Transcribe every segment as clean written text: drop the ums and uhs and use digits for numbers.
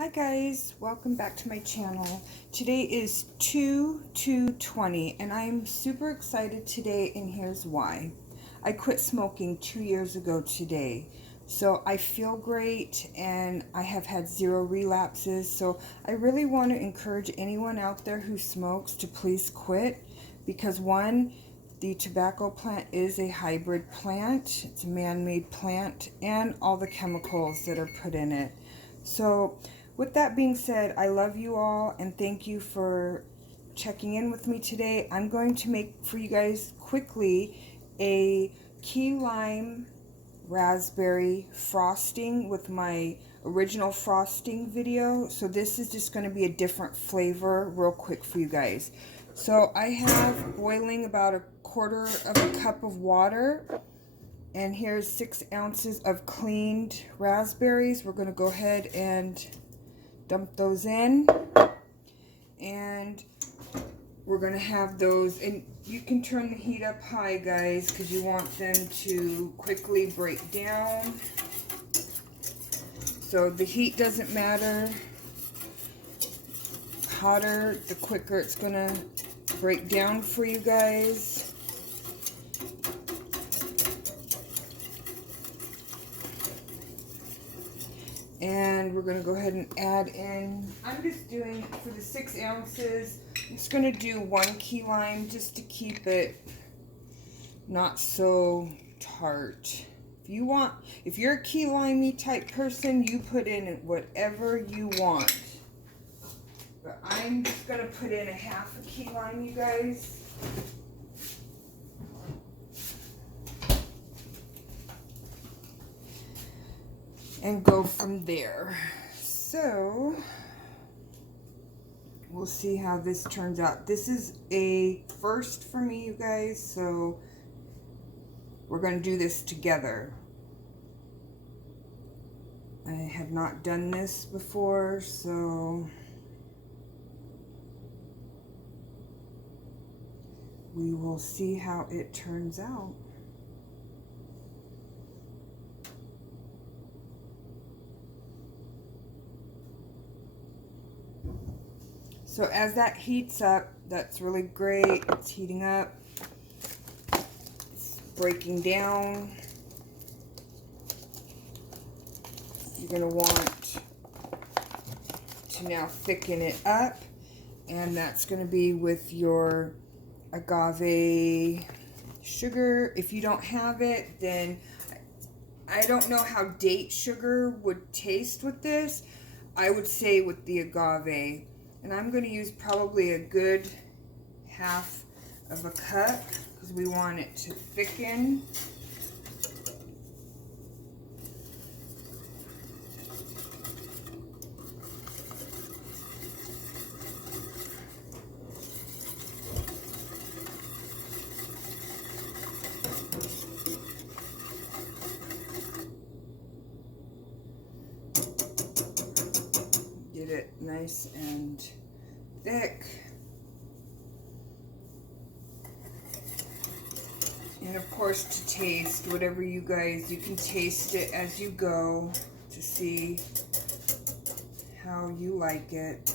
Hi guys, welcome back to my channel. Today is 2/2/20 and I'm super excited today, and here's why. I quit smoking 2 years ago today. So I feel great and I have had 0 relapses. So I really want to encourage anyone out there who smokes to please quit, because one, the tobacco plant is a hybrid plant. It's a man-made plant, and all the chemicals that are put in it. So with that being said, I love you all and thank you for checking in with me today. I'm going to make for you guys quickly a key lime raspberry frosting with my original frosting video. So this is just going to be a different flavor real quick for you guys. So I have boiling about 1/4 cup of water. And here's 6 ounces of cleaned raspberries. We're going to go ahead and dump those in. And we're going to have those, and you can turn the heat up high, guys, because you want them to quickly break down. So the heat doesn't matter. Hotter, the quicker it's going to break down for you guys. And we're going to go ahead and add in, I'm just doing, for the 6 ounces, I'm just going to do 1 key lime just to keep it not so tart. If you're a key limey type person, you put in whatever you want. But I'm just going to put in 1/2 key lime, you guys. And go from there. So we'll see how this turns out. This is a first for me, you guys, so we're going to do this together. I have not done this before, so we will see how it turns out. So as that heats up, that's really great. It's heating up. It's breaking down. You're going to want to now thicken it up. And that's going to be with your agave sugar. If you don't have it, then I don't know how date sugar would taste with this. I would say with the agave. And I'm going to use probably a good 1/2 cup because we want it to thicken. Get it nice and thick. And of course, to taste, whatever you can taste it as you go to see how you like it.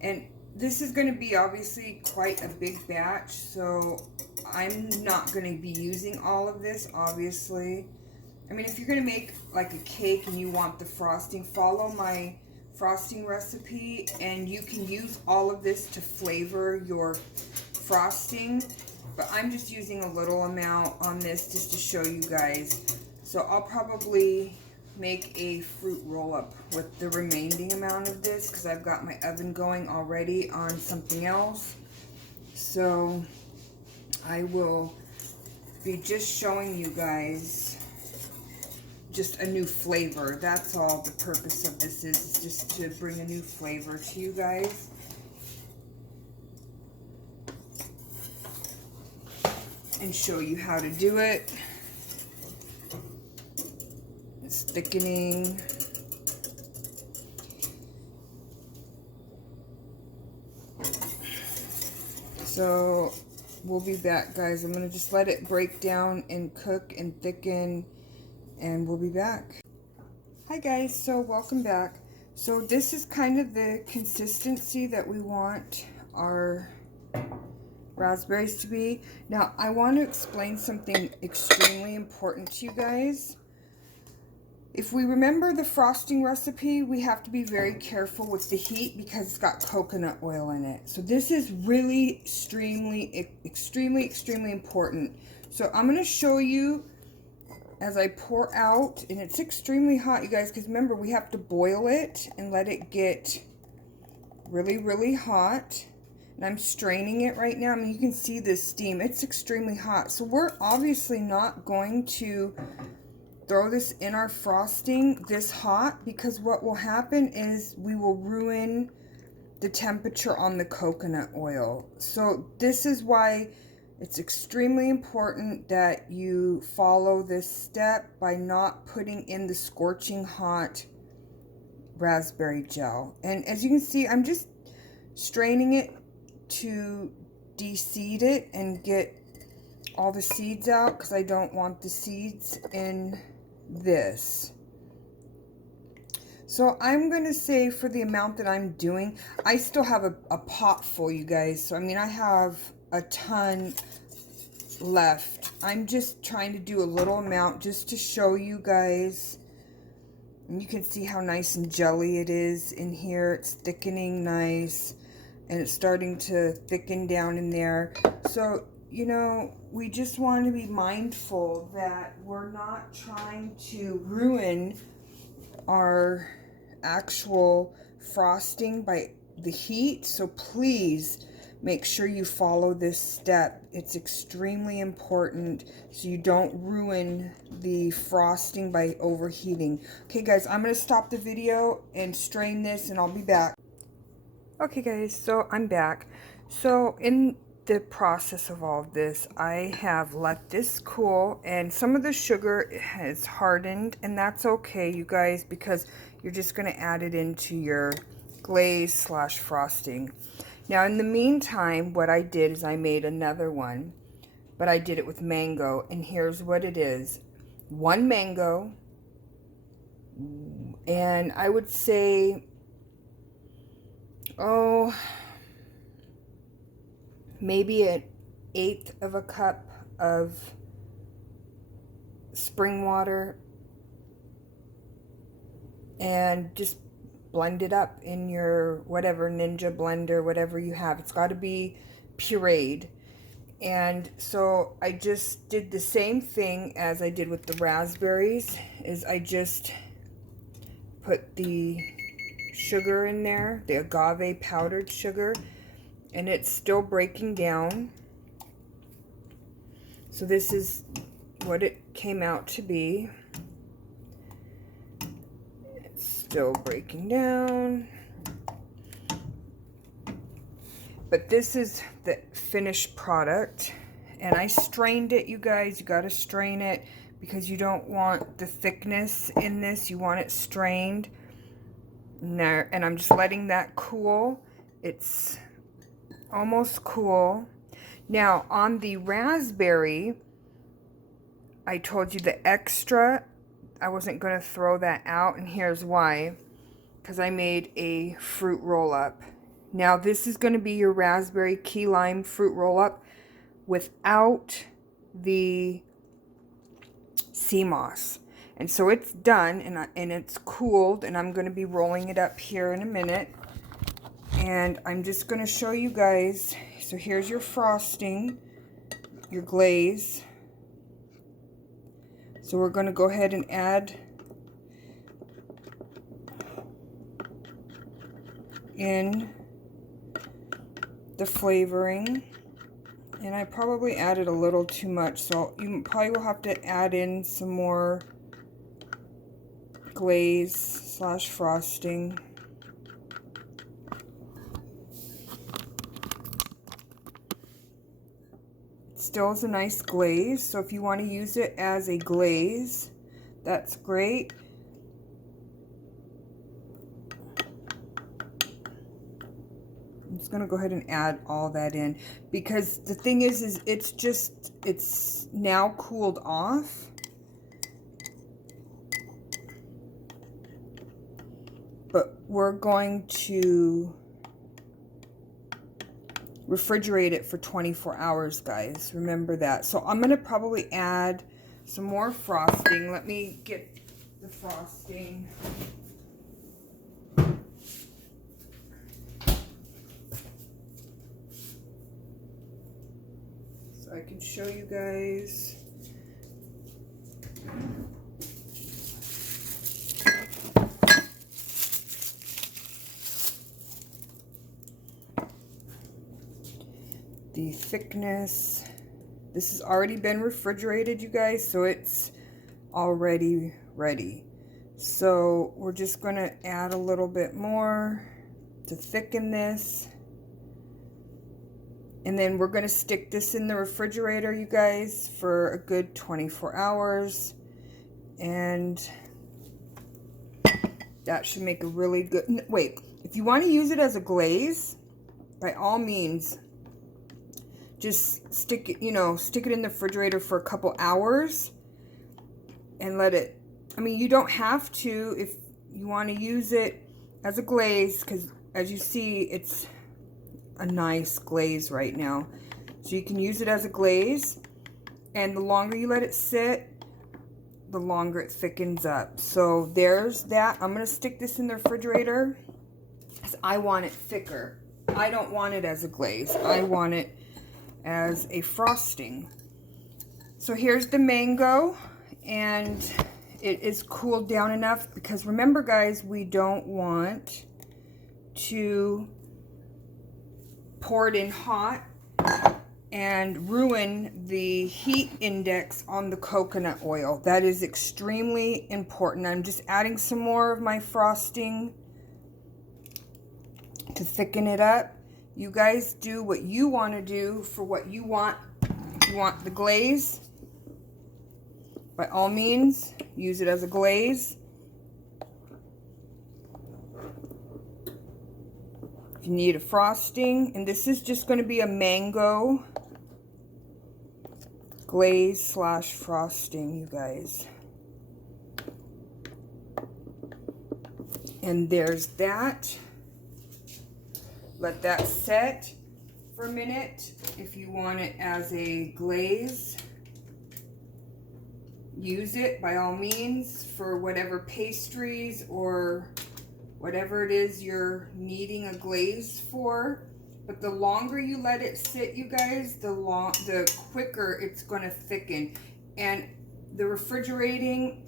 And this is going to be obviously quite a big batch, so I'm not going to be using all of this, obviously. I mean, if you're going to make like a cake and you want the frosting, follow my frosting recipe and you can use all of this to flavor your frosting. But I'm just using a little amount on this just to show you guys. So I'll probably make a fruit roll-up with the remaining amount of this because I've got my oven going already on something else. So I will be just showing you guys just a new flavor. That's all the purpose of this is just to bring a new flavor to you guys. And show you how to do it. It's thickening. So we'll be back, guys. I'm going to just let it break down and cook and thicken, and we'll be back. Hi guys, so welcome back. So this is kind of the consistency that we want our raspberries to be. Now, I want to explain something extremely important to you guys. If we remember the frosting recipe, we have to be very careful with the heat because it's got coconut oil in it. So this is really extremely important. So I'm going to show you as I pour out, and it's extremely hot, you guys, because remember, we have to boil it and let it get really hot. And I'm straining it right now. I mean, you can see the steam. It's extremely hot. So we're obviously not going to throw this in our frosting this hot, because what will happen is we will ruin the temperature on the coconut oil. So this is why it's extremely important that you follow this step by not putting in the scorching hot raspberry gel. And as you can see, I'm just straining it to de-seed it and get all the seeds out, because I don't want the seeds in this. So I'm going to say, for the amount that I'm doing, I still have a pot full, you guys. So I mean, I have a ton left. I'm just trying to do a little amount just to show you guys. And you can see how nice and jelly it is in here. It's thickening nice, and it's starting to thicken down in there. So, you know, we just want to be mindful that we're not trying to ruin our actual frosting by the heat. So please make sure you follow this step. It's extremely important so you don't ruin the frosting by overheating. Okay guys, I'm going to stop the video and strain this, and I'll be back. Okay guys, so I'm back. So in the process of all of this, I have let this cool, and some of the sugar has hardened, and that's okay, you guys, because you're just going to add it into your glaze slash frosting. Now, in the meantime, what I did is I made another one, but I did it with mango, and here's what it is. 1 mango, and I would say, oh, maybe an 1/8 of a cup of spring water, and just blend it up in your whatever Ninja blender, whatever you have. It's got to be pureed. And so I just did the same thing as I did with the raspberries, is I just put the sugar in there, the agave powdered sugar, and it's still breaking down. So this is what it came out to be. It's still breaking down. But this is the finished product. And I strained it, you guys. You got to strain it because you don't want the thickness in this. You want it strained. And I'm just letting that cool. It's almost cool. Now, on the raspberry, I told you the extra, I wasn't going to throw that out, and here's why. Because I made a fruit roll-up. Now, this is going to be your raspberry key lime fruit roll-up without the sea moss. And so it's done, and it's cooled, and I'm going to be rolling it up here in a minute. And I'm just going to show you guys. So here's your frosting, your glaze. So we're going to go ahead and add in the flavoring. And I probably added a little too much, so you probably will have to add in some more glaze slash frosting. Still is a nice glaze, so if you want to use it as a glaze, that's great. I'm just going to go ahead and add all that in, because the thing is it's now cooled off. but we're going to refrigerate it for 24 hours, guys. Remember that. So I'm going to probably add some more frosting. Let me get the frosting. So I can show you guys. The thickness. This has already been refrigerated, you guys, so it's already ready. So we're just going to add a little bit more to thicken this. And then we're going to stick this in the refrigerator, you guys, for a good 24 hours. And that should make a really good... Wait, if you want to use it as a glaze, by all means, just stick it, you know, stick it in the refrigerator for a couple hours and let it, I mean, you don't have to if you want to use it as a glaze, because as you see, it's a nice glaze right now. So you can use it as a glaze, and the longer you let it sit, the longer it thickens up. So there's that. I'm going to stick this in the refrigerator because I want it thicker. I don't want it as a glaze. I want it as a frosting. So here's the mango, and it is cooled down enough, because remember, guys, we don't want to pour it in hot and ruin the heat index on the coconut oil. That is extremely important. I'm just adding some more of my frosting to thicken it up. You guys do what you want to do for what you want. If you want the glaze, by all means, use it as a glaze. If you need a frosting, and this is just going to be a mango glaze slash frosting, you guys. And there's that. Let that set for a minute. If you want it as a glaze, use it by all means for whatever pastries or whatever it is you're needing a glaze for. But the longer you let it sit, you guys, the quicker it's going to thicken. And the refrigerating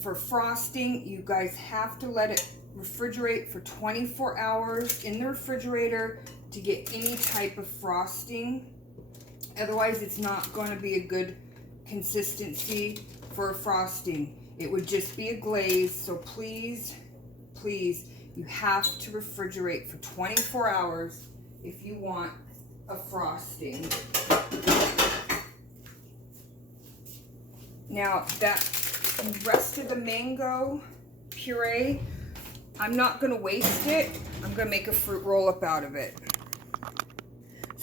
for frosting, you guys have to let it refrigerate for 24 hours in the refrigerator to get any type of frosting. Otherwise, it's not going to be a good consistency for a frosting. It would just be a glaze. So please, please, you have to refrigerate for 24 hours if you want a frosting. Now, that rest of the mango puree, I'm not going to waste it. I'm going to make a fruit roll-up out of it.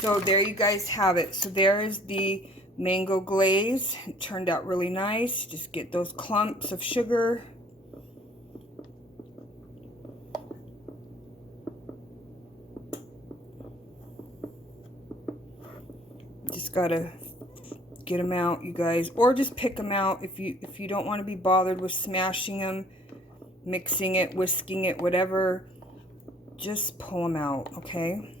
So there you guys have it. So there is the mango glaze. It turned out really nice. Just get those clumps of sugar. Just gotta get them out, you guys, or just pick them out if you don't want to be bothered with smashing them, mixing it, whisking it, whatever. Just pull them out, okay?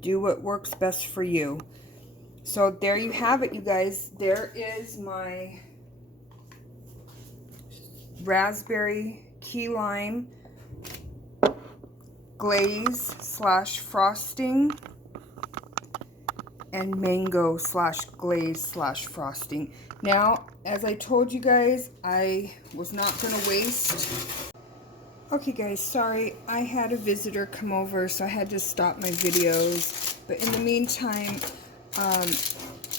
Do what works best for you. So there you have it, you guys. There is my raspberry key lime glaze slash frosting and mango slash glaze slash frosting. Now, as I told you guys, I was not going to waste. Okay guys, sorry, I had a visitor come over, so I had to stop my videos. But in the meantime, as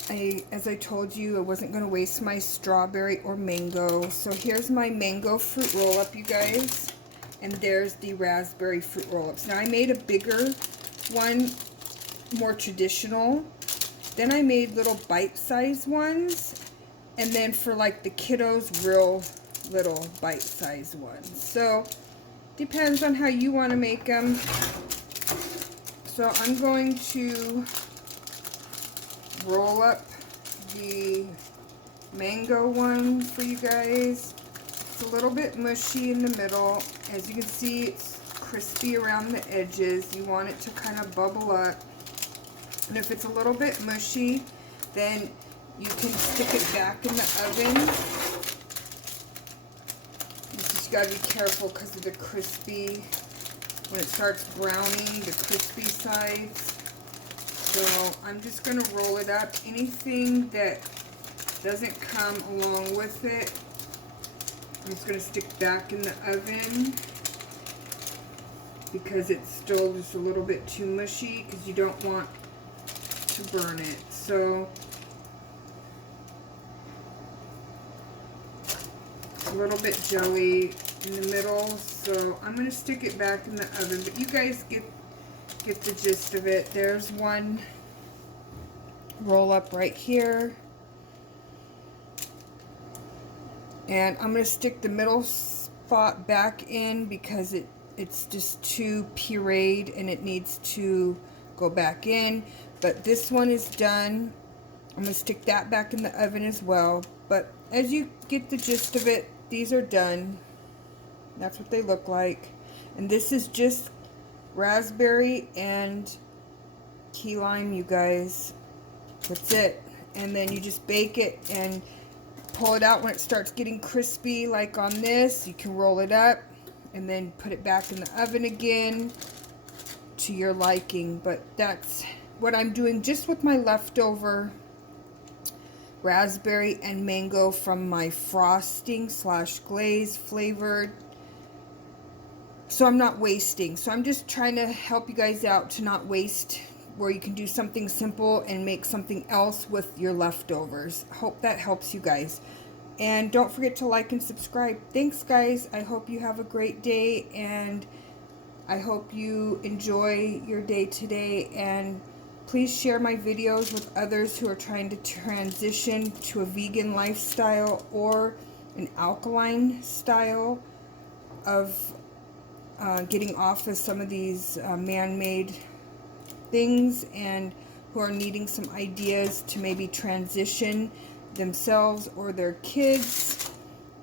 I told you, I wasn't going to waste my strawberry or mango. So here's my mango fruit roll-up, you guys. And there's the raspberry fruit roll-ups. Now I made a bigger one, more traditional. Then I made little bite-sized ones. And then for like the kiddos, real little bite-sized ones. So Depends on how you want to make them. So I'm going to roll up the mango one for you guys. It's a little bit mushy in the middle. As you can see, it's crispy around the edges. You want it to kind of bubble up. And if it's a little bit mushy, then you can stick it back in the oven. You just got to be careful because of the crispy, when it starts browning, the crispy sides. So I'm just going to roll it up. Anything that doesn't come along with it, I'm just going to stick back in the oven because it's still just a little bit too mushy because you don't want to burn it. So a little bit jelly in the middle, so I'm going to stick it back in the oven, but you guys get the gist of it. There's one roll up right here, and I'm going to stick the middle spot back in because it's just too pureed and it needs to go back in. But this one is done. I'm going to stick that back in the oven as well. But as you get the gist of it, these are done. That's what they look like. And this is just raspberry and key lime, you guys. That's it. And then you just bake it and pull it out when it starts getting crispy, like on this. You can roll it up and then put it back in the oven again to your liking. But that's what I'm doing just with my leftover raspberry and mango from my frosting / glaze flavored. So I'm not wasting. So I'm just trying to help you guys out to not waste, where you can do something simple and make something else with your leftovers. Hope that helps you guys. And don't forget to like and subscribe. Thanks, guys. I hope you have a great day, and I hope you enjoy your day today. And please share my videos with others who are trying to transition to a vegan lifestyle or an alkaline style of getting off of some of these man-made things, and who are needing some ideas to maybe transition themselves or their kids.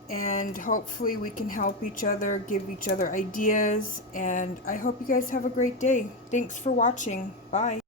And hopefully we can help each other, give each other ideas, and I hope you guys have a great day. Thanks for watching. Bye.